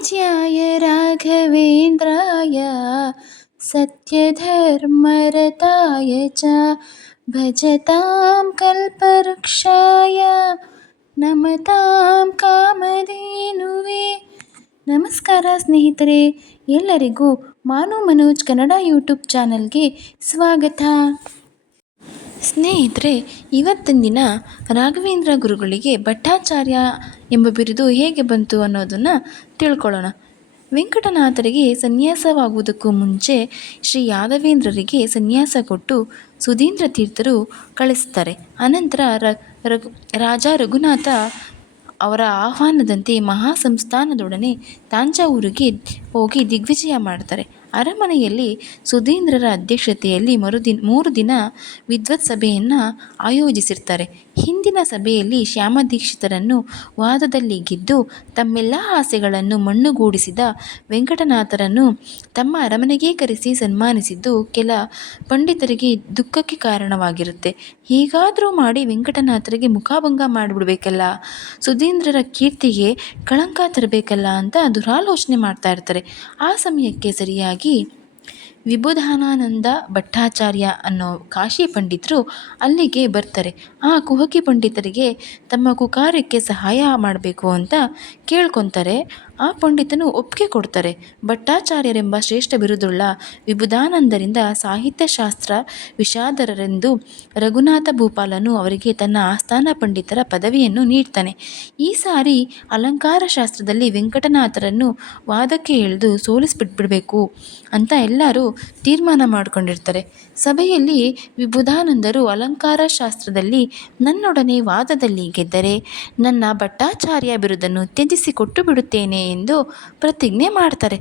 पूज्याय राघवेन्द्राय सत्यधर्मरताय च भजतां कल्पवृक्षाय नमतां ಕಾಮಧೇನುವೆ. ನಮಸ್ಕಾರ ಸ್ನೇಹಿತರೆ, ಎಲ್ಲರಿಗೂ ಮಾನು ಮನೋಜ್ ಕನ್ನಡ ಯೂಟ್ಯೂಬ್ ಚಾನಲ್ಗೆ ಸ್ವಾಗತ. ಸ್ನೇಹಿತರೆ, ಇವತ್ತಿನ ದಿನ ರಾಘವೇಂದ್ರ ಗುರುಗಳಿಗೆ ಭಟ್ಟಾಚಾರ್ಯ ಎಂಬ ಬಿರುದು ಹೇಗೆ ಬಂತು ಅನ್ನೋದನ್ನು ತಿಳ್ಕೊಳ್ಳೋಣ. ವೆಂಕಟನಾಥರಿಗೆ ಸನ್ಯಾಸವಾಗುವುದಕ್ಕೂ ಮುಂಚೆ ಶ್ರೀ ಯಾದವೇಂದ್ರರಿಗೆ ಸನ್ಯಾಸ ಕೊಟ್ಟು ಸುಧೀಂದ್ರ ತೀರ್ಥರು ಕಳಿಸ್ತಾರೆ. ಅನಂತರ ರಾಜ ರಘುನಾಥ ಅವರ ಆಹ್ವಾನದಂತೆ ಮಹಾ ಸಂಸ್ಥಾನದೊಡನೆ ತಾಂಜಾವೂರಿಗೆ ಹೋಗಿ ದಿಗ್ವಿಜಯ ಮಾಡ್ತಾರೆ. ಅರಮನೆಯಲ್ಲಿ ಸುಧೀಂದ್ರರ ಅಧ್ಯಕ್ಷತೆಯಲ್ಲಿ 3 ದಿನ ವಿದ್ವತ್ ಸಭೆಯನ್ನು ಆಯೋಜಿಸಿರ್ತಾರೆ. ಹಿಂದಿನ ಸಭೆಯಲ್ಲಿ ಶ್ಯಾಮದೀಕ್ಷಿತರನ್ನು ವಾದದಲ್ಲಿ ಗೆದ್ದು ತಮ್ಮೆಲ್ಲ ಆಸೆಗಳನ್ನು ಮಣ್ಣುಗೂಡಿಸಿದ ವೆಂಕಟನಾಥರನ್ನು ತಮ್ಮ ಅರಮನೆಗೆ ಕರೆಸಿ ಸನ್ಮಾನಿಸಿದ್ದು ಕೆಲ ಪಂಡಿತರಿಗೆ ದುಃಖಕ್ಕೆ ಕಾರಣವಾಗಿರುತ್ತೆ. ಹೀಗಾದರೂ ಮಾಡಿ ವೆಂಕಟನಾಥರಿಗೆ ಮುಖಭಂಗ ಮಾಡಿಬಿಡ್ಬೇಕಲ್ಲ, ಸುಧೀಂದ್ರರ ಕೀರ್ತಿಗೆ ಕಳಂಕ ತರಬೇಕಲ್ಲ ಅಂತ ದುರಾಲೋಚನೆ ಮಾಡ್ತಾ ಇರ್ತಾರೆ. ಆ ಸಮಯಕ್ಕೆ ಸರಿಯಾಗಿ ವಿಬುಧಾನಾನಂದ ಭಟ್ಟಾಚಾರ್ಯ ಅನ್ನೋ ಕಾಶಿ ಪಂಡಿತರು ಅಲ್ಲಿಗೆ ಬರ್ತಾರೆ. ಆ ಕುಹಕಿ ಪಂಡಿತರಿಗೆ ತಮ್ಮ ಕುಕಾರ್ಯಕ್ಕೆ ಸಹಾಯ ಮಾಡಬೇಕು ಅಂತ ಕೇಳ್ಕೊತಾರೆ. ಆ ಪಂಡಿತನು ಒಪ್ಪಿಗೆ ಕೊಡ್ತಾರೆ. ಭಟ್ಟಾಚಾರ್ಯರೆಂಬ ಶ್ರೇಷ್ಠ ಬಿರುದುಳ್ಳ ವಿಬುಧಾನಂದರಿಂದ ಸಾಹಿತ್ಯಶಾಸ್ತ್ರ ವಿಶಾರದರೆಂದು ರಘುನಾಥ ಭೂಪಾಲನು ಅವರಿಗೆ ತನ್ನ ಆಸ್ಥಾನ ಪಂಡಿತರ ಪದವಿಯನ್ನು ನೀಡ್ತಾನೆ. ಈ ಸಾರಿ ಅಲಂಕಾರ ಶಾಸ್ತ್ರದಲ್ಲಿ ವೆಂಕಟನಾಥರನ್ನು ವಾದಕ್ಕೆ ಎಳೆದು ಸೋಲಿಸಿಬಿಡಬೇಕು ಅಂತ ಎಲ್ಲರೂ ತೀರ್ಮಾನ ಮಾಡಿಕೊಂಡಿರ್ತಾರೆ. ಸಭೆಯಲ್ಲಿ ವಿಬುಧಾನಂದರು ಅಲಂಕಾರ ಶಾಸ್ತ್ರದಲ್ಲಿ ನನ್ನೊಡನೆ ವಾದದಲ್ಲಿ ಗೆದ್ದರೆ ನನ್ನ ಭಟ್ಟಾಚಾರ್ಯ ಬಿರುದನ್ನು ತ್ಯಜಿಸಿ ಕೊಟ್ಟು ಬಿಡುತ್ತೇನೆ ಎಂದು ಪ್ರತಿಜ್ಞೆ ಮಾಡ್ತಾರೆ.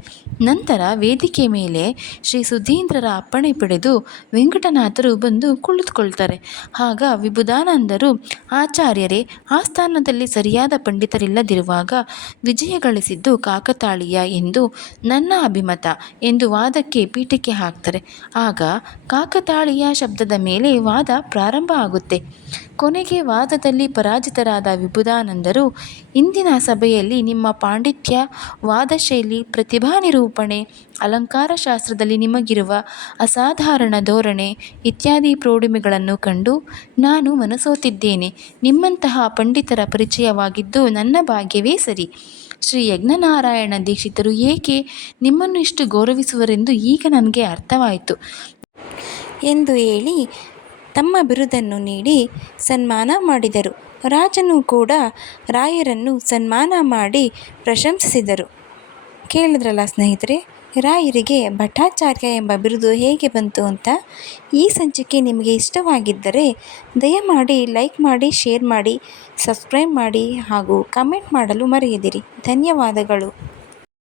ನಂತರ ವೇದಿಕೆ ಮೇಲೆ ಶ್ರೀ ಸುಧೀಂದ್ರರ ಅಪ್ಪಣೆ ಪಡೆದು ವೆಂಕಟನಾಥರು ಬಂದು ಕುಳಿತುಕೊಳ್ತಾರೆ. ಆಗ ವಿಬುಧಾನಂದರು, ಆಚಾರ್ಯರೇ, ಆಸ್ಥಾನದಲ್ಲಿ ಸರಿಯಾದ ಪಂಡಿತರಿಲ್ಲದಿರುವಾಗ ವಿಜಯ ಗಳಿಸಿದ್ದು ಕಾಕತಾಳೀಯ ಎಂದು ನನ್ನ ಅಭಿಮತ ಎಂದು ವಾದಕ್ಕೆ ಪೀಠಿಕೆ ಹಾಕ್ತಾರೆ. ಆಗ ಕಾಕತಾಳೀಯ ಶಬ್ದದ ಮೇಲೆ ವಾದ ಪ್ರಾರಂಭ ಆಗುತ್ತೆ. ಕೊನೆಗೆ ವಾದದಲ್ಲಿ ಪರಾಜಿತರಾದ ವಿಬುಧಾನಂದರು, ಇಂದಿನ ಸಭೆಯಲ್ಲಿ ನಿಮ್ಮ ಪಾಂಡಿತ್ಯ, ವಾದಶೈಲಿ, ಪ್ರತಿಭಾ ನಿರೂಪಣೆ, ಅಲಂಕಾರ ಶಾಸ್ತ್ರದಲ್ಲಿ ನಿಮಗಿರುವ ಅಸಾಧಾರಣ ಧೋರಣೆ ಇತ್ಯಾದಿ ಪ್ರೌಢಿಮೆಗಳನ್ನು ಕಂಡು ನಾನು ಮನಸೋತಿದ್ದೇನೆ. ನಿಮ್ಮಂತಹ ಪಂಡಿತರ ಪರಿಚಯವಾಗಿದ್ದು ನನ್ನ ಭಾಗ್ಯವೇ ಸರಿ. ಶ್ರೀ ಯಜ್ಞನಾರಾಯಣ ದೀಕ್ಷಿತರು ಏಕೆ ನಿಮ್ಮನ್ನು ಇಷ್ಟು ಗೌರವಿಸುವರೆಂದು ಈಗ ನನಗೆ ಅರ್ಥವಾಯಿತು ಎಂದು ಹೇಳಿ ತಮ್ಮ ಬಿರುದನ್ನು ನೀಡಿ ಸನ್ಮಾನ ಮಾಡಿದರು. ರಾಜನು ಕೂಡ ರಾಯರನ್ನು ಸನ್ಮಾನ ಮಾಡಿ ಪ್ರಶಂಸಿಸಿದರು. ಕೇಳಿದ್ರಲ್ಲ ಸ್ನೇಹಿತರೆ, ರಾಯರಿಗೆ ಭಟ್ಟಾಚಾರ್ಯ ಎಂಬ ಬಿರುದು ಹೇಗೆ ಬಂತು ಅಂತ. ಈ ಸಂಚಿಕೆ ನಿಮಗೆ ಇಷ್ಟವಾಗಿದ್ದರೆ ದಯಮಾಡಿ ಲೈಕ್ ಮಾಡಿ, ಶೇರ್ ಮಾಡಿ, ಸಬ್ಸ್ಕ್ರೈಬ್ ಮಾಡಿ ಹಾಗೂ ಕಮೆಂಟ್ ಮಾಡಲು ಮರೆಯದಿರಿ. ಧನ್ಯವಾದಗಳು.